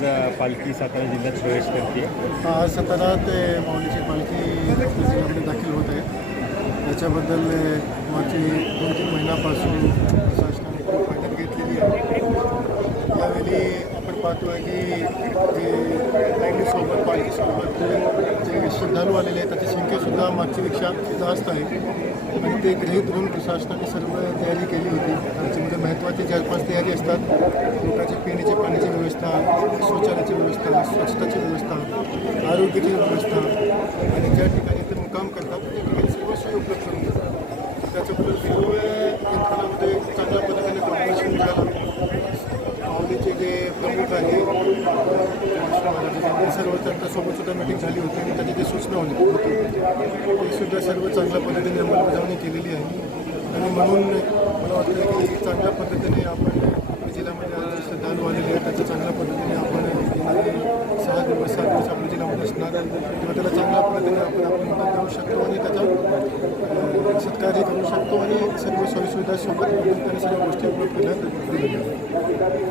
आज पालखी सातारा जिल्ह्यात प्रवेश करते. आज सातारा ते माऊलीची पालखी जिल्ह्यामध्ये दाखल होत आहे. त्याच्याबद्दल मागची दोन तीन महिन्यापासून शासनाने खूप मेहनत घेतलेली आहे. त्यावेळी आपण पाहतो आहे की जे लाईनीसोबत पालखीसोबत जे श्रद्धाळू आलेले आहेत त्याची संख्यासुद्धा मागच्यापेक्षा जास्त आहे. आणि ते गृहीत धरून प्रशासनाने सर्व तयारी केली होती. त्याच्यामध्ये महत्त्वाचे चार पाच तयारी असतात. लोकांच्या पिण्याच्या पाण्याची व्यवस्था शौचालयाची व्यवस्था स्वच्छताची व्यवस्था आरोग्याची व्यवस्था आणि ज्या ठिकाणी ते मुक्काम करतात त्या ठिकाणी सर्व सोयी उपलब्ध करून देतात. त्याच्याबद्दल सर्व यंत्रणामध्ये चांगल्या पद्धतीने कॉम्पिटिशन झालं माऊलीचे जे प्रमुख आहे ते सर्व त्यांच्यासोबत सुद्धा मिटिंग झाली होती आणि त्याची जी सूचना होती होती ती सुद्धा सर्व चांगल्या पद्धतीने अंमलबजावणी केलेली आहे. आणि म्हणून मला वाटतं की चांगल्या पद्धतीने आपण आपल्या जिल्ह्यामध्ये आज जे श्रद्धाळू आलेले आहेत त्याच्या चांगल्या पद्धतीने आपण येणारे सहा दिवस सात दिवस किंवा त्याला चांगल्या पद्धतीने आपण आपण मदत करू शकतो आणि त्याचा सत्कार्य करू शकतो आणि सर्व सोयीसुविधा सोबत आपण त्यांनी सर्व गोष्टी उपलब्ध केल्या